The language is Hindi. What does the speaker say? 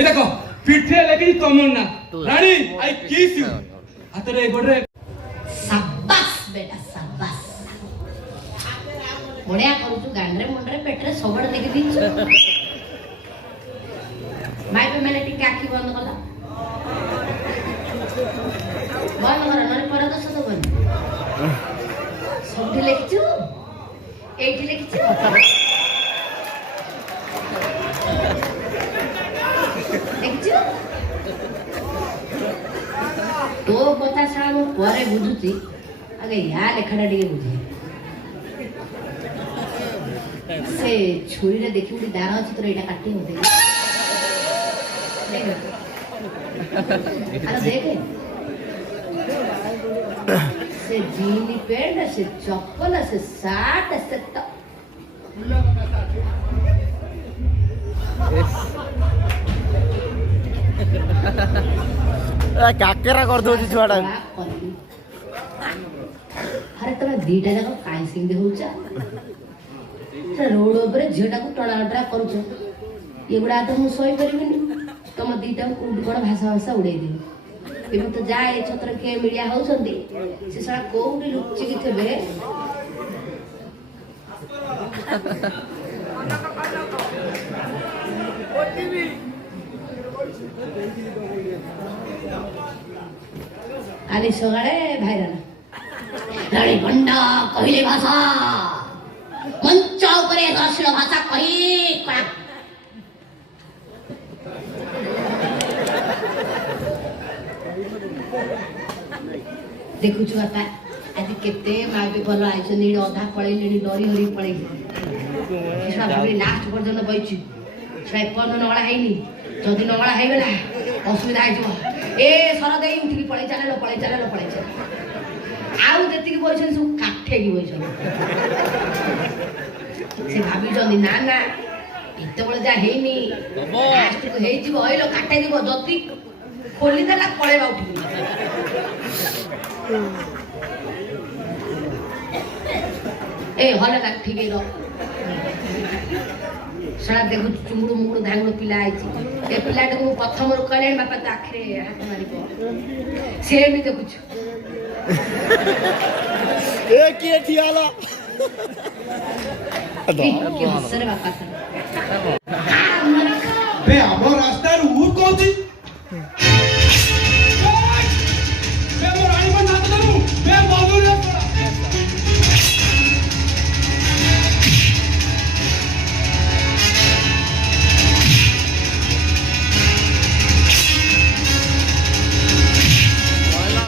ए देखो पिठे लगी तमन्ना रानी आई किस यू हातरे गोडरे शाबाश बेटा शाबाश बढिया करू गांडरे मुंडरे पेटरे सबड़ देखि दिछु माय पे मैंने टिक आखी बंद कला बंद कर नरे पर दस तो बंद सब लिखछु एठी लिखछु लिखछु तो कथा सारा मो परे बुझुची आगे या लेखाटा टिके बुझी से छुरी रे देखि उडी दार अछि तो एटा काटी होते अरे देखे से जीनी पेंट से चप्पल से साट से तो काकेरा कर दो छुआडा अरे तमे दीटा जाक काई सिंग दे होचा रोड ऊपर झेटा को टणाटरा करूछ एगुडा तो मु सोई परिबिनी तम दीटा को कोन भाषा भाषा उड़े दे एबे तो जाए छत्र के मीडिया होउछंदी से सारा कोउडी लुच्ची कि थेबे आली सगाळे भाईराना लड़ी बंडा कहिले भाषा मंच उपरे अश्लील भाषा कही कळा देखु छु बापा आज केते मागे भलो आइछ नी अधा पळै लेनी डरी हरी पळै किसा भाबी लास्ट पर्यंत बइछि छय कोन नळा हैनी जदी नळा हैबेला असुविधा आइछ ए सर देई उठी पळै चले आउ देती की बइछन सब काठे की बइछन से भाबी जदी ना ना इते बळे जा हैनी लास्ट को हेइ जिवो ओइलो काटे दिबो जति खोली देला पळेबा उठी ए हले का ठीक है रो सारा देखु चुमुडु मुडु धांगुडु पिला आइछि ए पिलाटा को प्रथम रु कहले बापा त आखरे हाथ मारिबो से मी देखु ए के ठियाला के हसरे बापा बे हमर रास्ता उ कोथि